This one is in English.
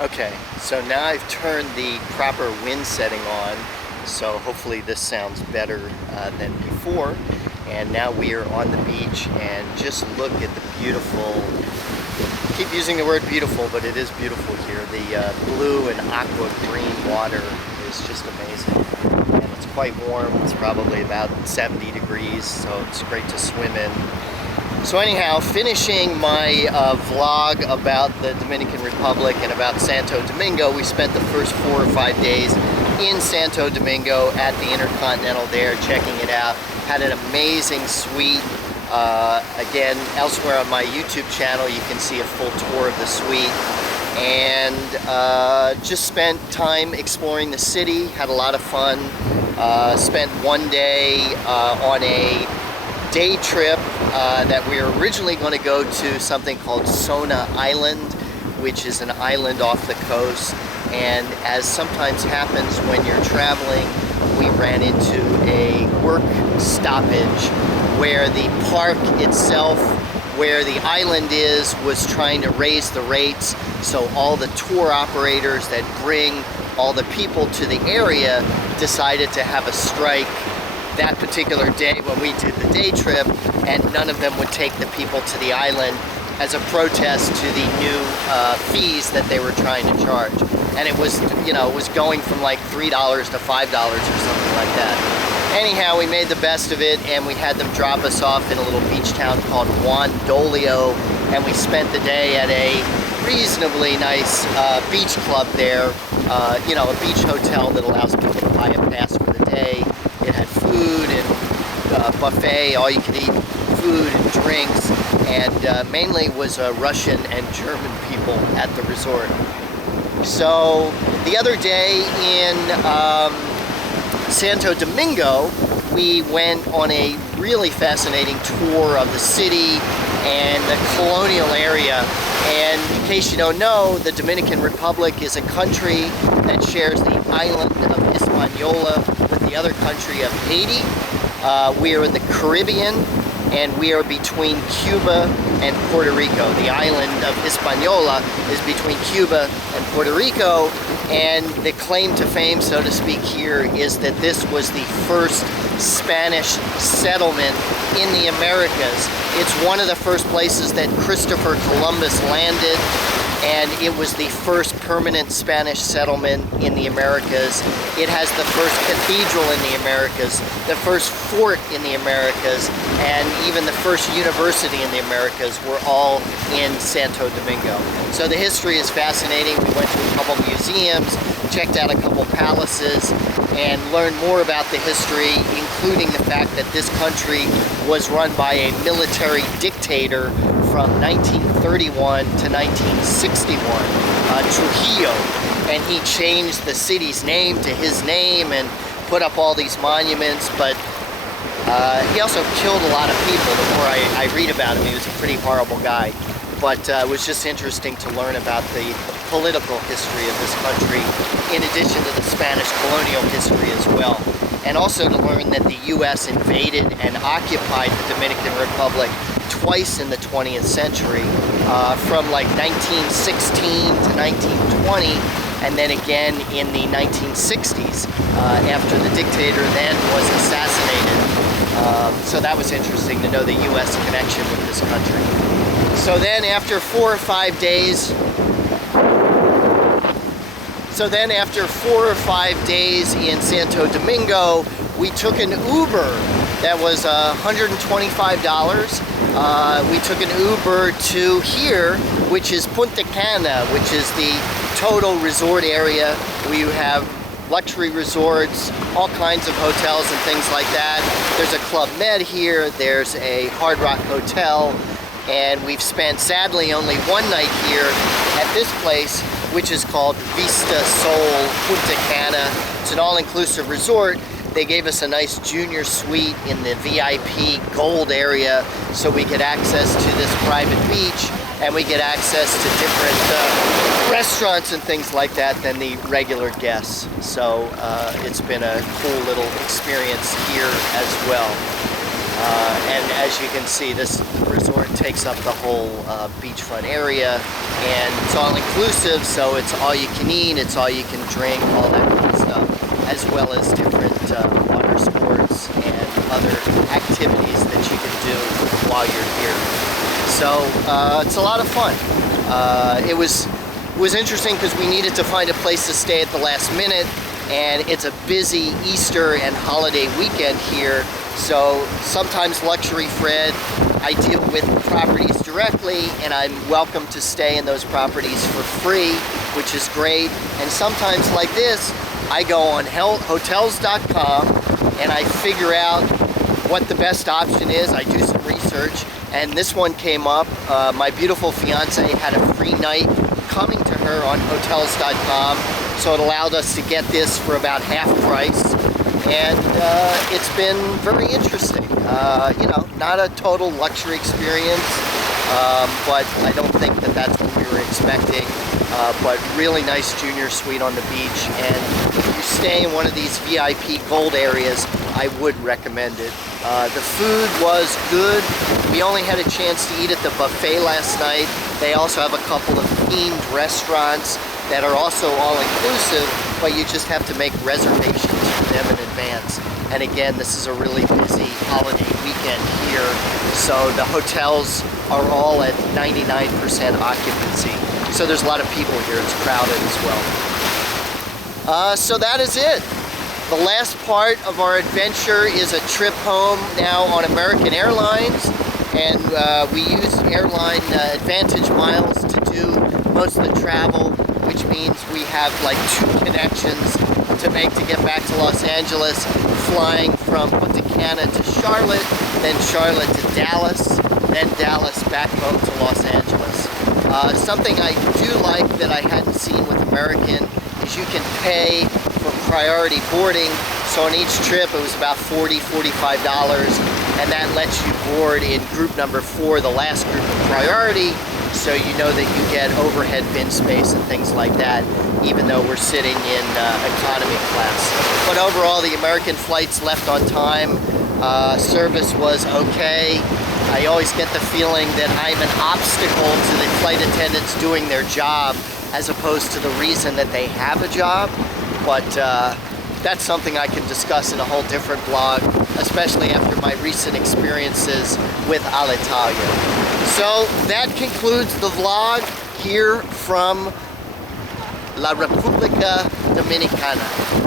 Okay, so now I've turned the proper wind setting on, so hopefully this sounds better than before. And now we are on the beach, and just look at the beautiful, keep using the word beautiful, but it is beautiful here. The blue and aqua green water is just amazing. And it's quite warm. It's probably about 70 degrees, so it's great to swim in. So anyhow, finishing my vlog about the Dominican Republic and about Santo Domingo, we spent the first 4 or 5 days in Santo Domingo at the Intercontinental there, checking it out. Had an amazing suite. Again, elsewhere on my YouTube channel, you can see a full tour of the suite. And just spent time exploring the city, had a lot of fun. Spent one day on a day trip that we were originally going to go to something called Sona Island, which is an island off the coast. And as sometimes happens when you're traveling, we ran into a work stoppage where the park itself, where the island is, was trying to raise the rates. So all the tour operators that bring all the people to the area decided to have a strike that particular day when we did the day trip, and none of them would take the people to the island as a protest to the new fees that they were trying to charge. And it was, you know, it was going from like $3 to $5 or something like that. Anyhow, we made the best of it, and we had them drop us off in a little beach town called Juan Dolio, and we spent the day at a reasonably nice beach club there. You know, a beach hotel that allows people to buy a pass for the day. It had food and buffet, all you could eat food and drinks, and mainly was Russian and German people at the resort. So the other day in Santo Domingo, we went on a really fascinating tour of the city and the colonial area. And in case you don't know, the Dominican Republic is a country that shares the island of Hispaniola with the other country of Haiti. We are in the Caribbean, and we are between Cuba and Puerto Rico. The island of Hispaniola is between Cuba and Puerto Rico, and the claim to fame, so to speak, here is that this was the first Spanish settlement in the Americas. It's one of the first places that Christopher Columbus landed, and it was the first permanent Spanish settlement in the Americas. It has the first cathedral in the Americas, the first fort in the Americas, and even the first university in the Americas were all in Santo Domingo. So the history is fascinating. We went to a couple museums, checked out a couple palaces, and learned more about the history, including the fact that this country was run by a military dictator from 1931 to 1961, Trujillo, and he changed the city's name to his name and put up all these monuments, but he also killed a lot of people. The more I read about him, he was a pretty horrible guy. But it was just interesting to learn about the political history of this country, in addition to the Spanish colonial history as well. And also to learn that the U.S. invaded and occupied the Dominican Republic twice in the 20th century, from like 1916 to 1920, and then again in the 1960s, after the dictator then was assassinated. So that was interesting to know the U.S. connection with this country. So then after 4 or 5 days, in Santo Domingo, we took an Uber that was $125. We took an Uber to here, which is Punta Cana, which is the total resort area. We have luxury resorts, all kinds of hotels and things like that. There's a Club Med here, there's a Hard Rock Hotel, and we've spent, sadly, only one night here at this place, which is called Vista Sol Punta Cana. It's an all-inclusive resort. They gave us a nice junior suite in the VIP gold area so we get access to this private beach, and we get access to different restaurants and things like that than the regular guests. So it's been a cool little experience here as well. And as you can see, this resort takes up the whole beachfront area, and it's all inclusive, so it's all you can eat, it's all you can drink, all that kind of stuff, as well as different water sports and other activities that you can do while you're here. So it's a lot of fun. It was interesting because we needed to find a place to stay at the last minute, and it's a busy Easter and holiday weekend here. So sometimes Luxury Fred, I deal with properties directly, and I'm welcome to stay in those properties for free, which is great. And sometimes like this, I go on hotels.com and I figure out what the best option is. I do some research, and this one came up. My beautiful fiance had a free night coming to her on hotels.com, so it allowed us to get this for about half price. And it's been very interesting. You know, not a total luxury experience, but I don't think that that's what we were expecting. But really nice junior suite on the beach, and if you stay in one of these VIP gold areas, I would recommend it. The food was good. We only had a chance to eat at the buffet last night. They also have a couple of themed restaurants that are also all-inclusive, but you just have to make reservations for them in advance. And again, this is a really busy holiday weekend here, so the hotels are all at 99% occupancy. So there's a lot of people here. It's crowded as well. So that is it. The last part of our adventure is a trip home now on American Airlines, and we use airline Advantage miles to do most of the travel, which means we have like 2 connections to make to get back to Los Angeles, flying from Punta Cana to Charlotte, then Charlotte to Dallas, then Dallas back home to Los Angeles. Something I do like that I hadn't seen with American is you can pay for priority boarding. So on each trip it was about $40, $45, and that lets you board in group number 4, the last group of priority, so you know that you get overhead bin space and things like that, even though we're sitting in economy class. But overall, the American flights left on time. Service was okay. I always get the feeling that I'm an obstacle to the flight attendants doing their job, as opposed to the reason that they have a job. But that's something I can discuss in a whole different blog, especially after my recent experiences with Alitalia. So that concludes the vlog here from La República Dominicana.